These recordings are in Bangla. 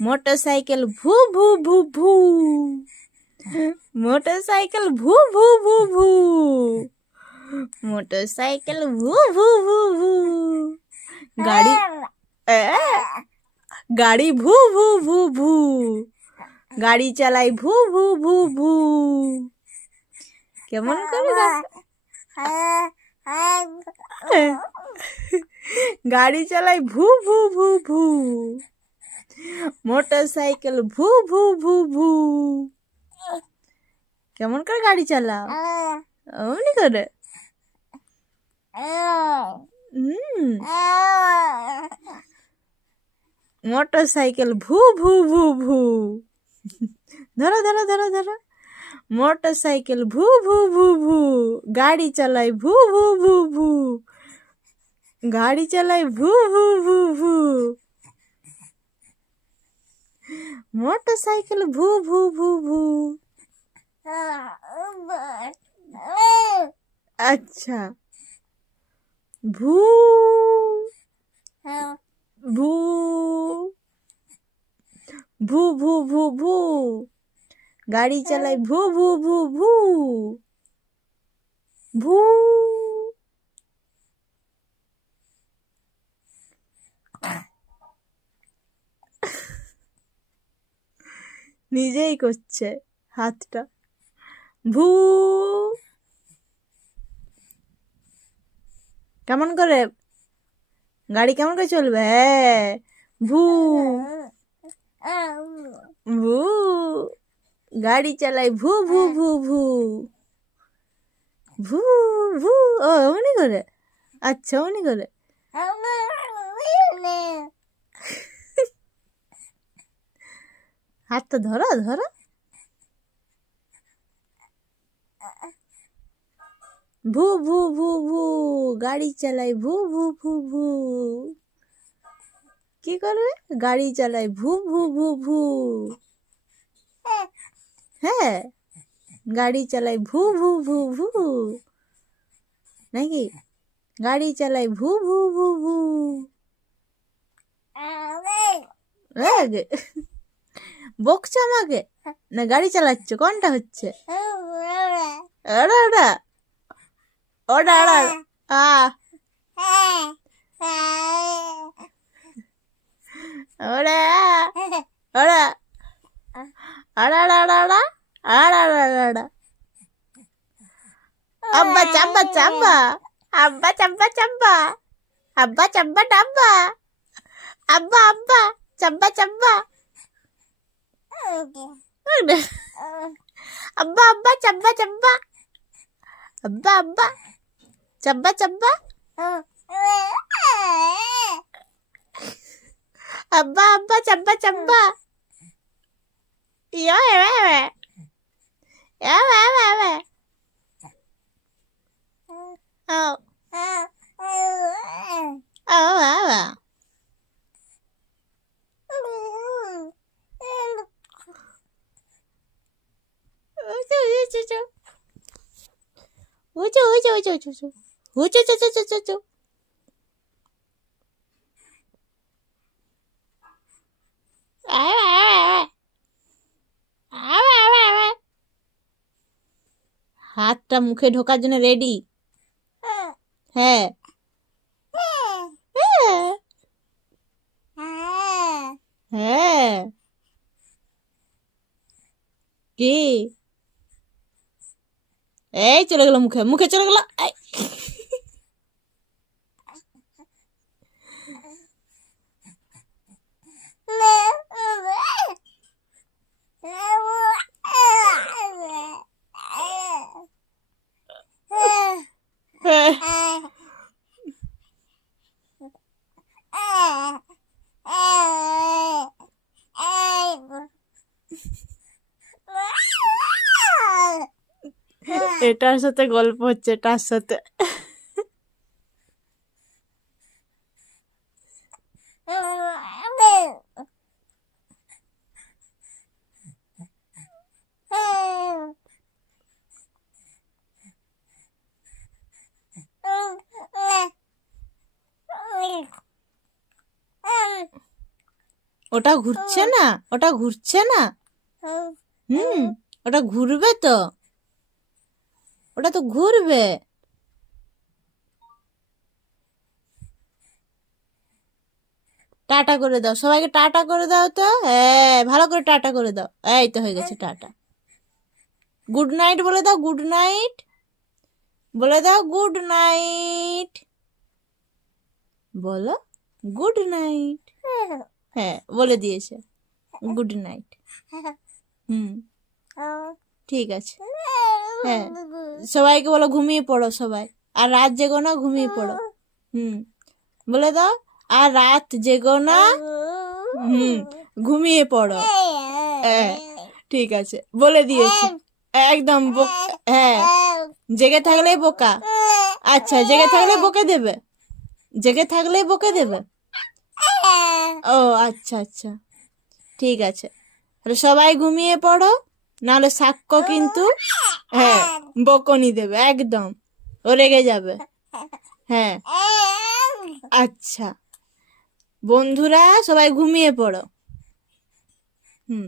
মোটরসাইকেল ভু ভু ভু ভু। মোটরসাইকেল ভু ভু ভু ভু। মোটরসাইকেল ভু ভু ভু ভু। গাড়ি গাড়ি ভু ভু ভু ভু। গাড়ি চালাই ভু ভু ভু ভু। কেমন করে গাড়ি চালাই ভু ভু ভু ভু। মোটরসাইকেল ভু ভু ভু ভু। কেমন করে গাড়ি চালাও? অমনি করে। মোটরসাইকেল ভু ভু ভু ভু। ধরো ধরো ধরো ধরো। মোটরসাইকেল ভু ভু ভু ভু। গাড়ি চালাই ভু ভু ভু ভু। গাড়ি চালাই ভু ভু ভু ভু। মোটরসাইকেল ভু ভু ভু ভু। আচ্ছা ভু ভু ভু ভু ভু ভু। গাড়ি চালাই ভু ভু ভু ভু। ভু নিজেই করছে হাতটা। ভু কেমন করে গাড়ি কেমন করে চলবে? ভু ভু। গাড়ি চালাই ভু ভু ভু ভু। ভু ভু। ও অমনি করে। আচ্ছা অমনি করে। হাতটা ধরো ধরো। ভু ভু ভু ভু। গাড়ি চালাই ভু ভু ভু ভু। কি করবে? গাড়ি চালাই ভু ভু ভু ভু। হ্যাঁ গাড়ি চালাই ভু ভু ভু ভু। নাকি গাড়ি চালাই ভু ভু ভু ভু। বকছো আমাকে না গাড়ি চালাচ্ছ? কোনটা হচ্ছে? ওটা ওটা ওটা ওটা ওরা ওরা আড়া আব্বা চাব্বা চাব্বা। আব্বা চাব্বা চাব্বা। আব্বা চাব্বা ডাব্বা। আব্বা আব্বা চাব্বা চাব্বা। আব্বা আব্বা চাব্বা চাব্বা। আব্বা আব্বা চাব্বা চাব্বা। আব্বা আব্বা চাব্বা চাব্বা। ইয়া এবে এবে এবে এবে এবে। Oh. Oh, wow. হাতটা মুখে ঢোকার জন্য রেডি? হ্যাঁ হ্যাঁ। কি? এই চলে গেল মুখে মুখে চলে গেল। এটার সাথে গল্প হচ্ছে এটার সাথে। ওটা ঘুরছে না, ওটা ঘুরছে না। হুম, ওটা ঘুরবে তো, ওটা তো ঘুরবে। টাটা করে দাও, সবাইকে টাটা করে দাও তো। হ্যাঁ, ভালো করে টাটা করে দাও। এই তো হয়ে গেছে টাটা। গুড নাইট বলে দাও, গুড নাইট বলে দাও, গুড নাইট বলো, গুড নাইট। হ্যাঁ, বলে দিয়েছে গুড নাইট। হুম, ঠিক আছে। হ্যাঁ, সবাইকে বলো ঘুমিয়ে পড়ো সবাই, আর রাত জেগো না, ঘুমিয়ে পড়ো। হুম, বলে দাও, আর রাত জেগো না। হুম, ঘুমিয়ে পড়ো। হ্যাঁ, ঠিক আছে, বলে দিয়েছি। একদম হ্যাঁ, জেগে থাকলেই বোকা। আচ্ছা, জেগে থাকলে বকে দেবে, জেগে থাকলেই বকে দেবে। ও আচ্ছা আচ্ছা, ঠিক আছে, তাহলে সবাই ঘুমিয়ে পড়ো, নাহলে সাক্ষ্য কিন্তু হ্যাঁ বকনি দেবে একদম, ও রেগে যাবে। হ্যাঁ, আচ্ছা বন্ধুরা সবাই ঘুমিয়ে পড়ো। হুম,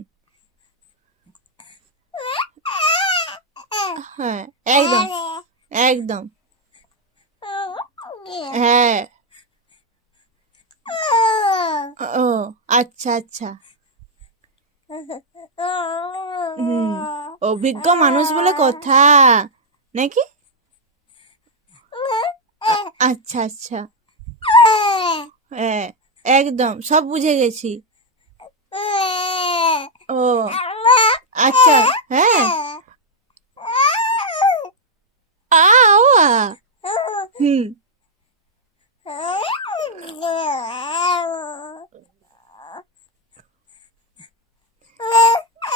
হ্যাঁ একদম একদম। হ্যাঁ, ও আচ্ছা আচ্ছা। হুম, অভিজ্ঞ মানুষ বলে কথা নাকি? আচ্ছা আচ্ছা, হ্যাঁ একদম সব বুঝে গেছি। ও আচ্ছা, হ্যাঁ আওয়া। হুম,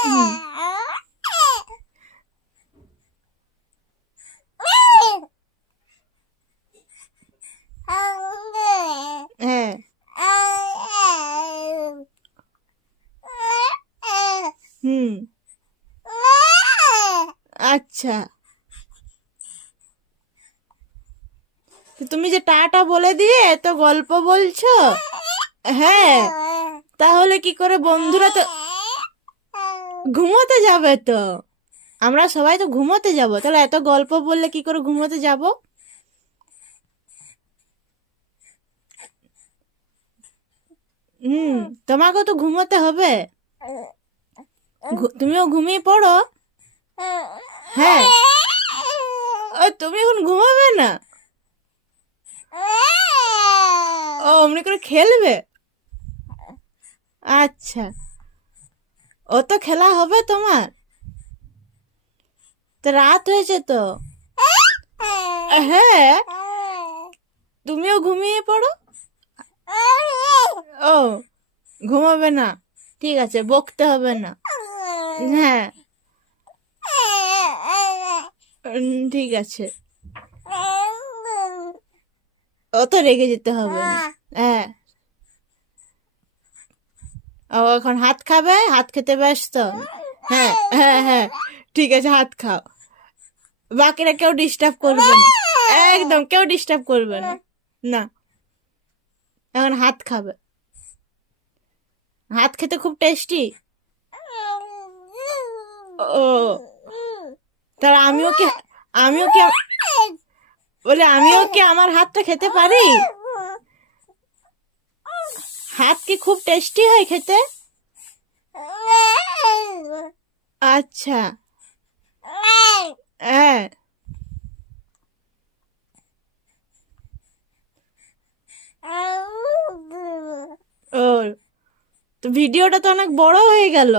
হুম, হ্যাঁ হুম, আচ্ছা, তো তুমি যে টাটা বলে দিয়ে তো গল্প বলছো। হ্যাঁ, তাহলে কি করে বন্ধুরা তো ঘুমোতে যাবে তো, আমরা সবাই তো ঘুমোতে যাব, তাহলে এত গল্প বললে কি করে ঘুমোতে যাব? হুম, তোমাকেও তো ঘুমোতে হবে, তুমিও ঘুমিয়ে পড়ো। হ্যাঁ, তুমি এখন ঘুমাবে না? ও অমনি করে খেলবে? আচ্ছা, ও তো খেলা হবে তোমার, তো রাত হয়েছে তো। হ্যাঁ, তুমিও ঘুমিয়ে পড়ো। ও ঘুমাবে না, ঠিক আছে, বকতে হবে না। হ্যাঁ, ঠিক আছে, অত রেগে যেতে হবে না। হ্যাঁ, ও এখন হাত খাবে, হাত খেতে ব্যস্ত। হ্যাঁ হ্যাঁ হ্যাঁ, ঠিক আছে, হাত খাও, বাকিরা কেউ ডিস্টার্ব করবে না, একদম কেউ ডিস্টার্ব করবে না। না, এখন হাত খাবে, হাত খেতে খুব টেস্টি। ও তাহলে আমিও কি বলে আমিও কি আমার হাতটা খেতে পারি? হাত কি খুব টেস্টি হয় খেতে? আচ্ছা, হ্যাঁ, ও তো ভিডিওটা তো অনেক বড় হয়ে গেল,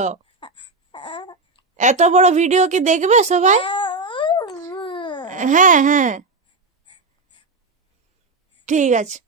এত বড় ভিডিও কি দেখবে সবাই? হ্যাঁ হ্যাঁ, ঠিক আছে।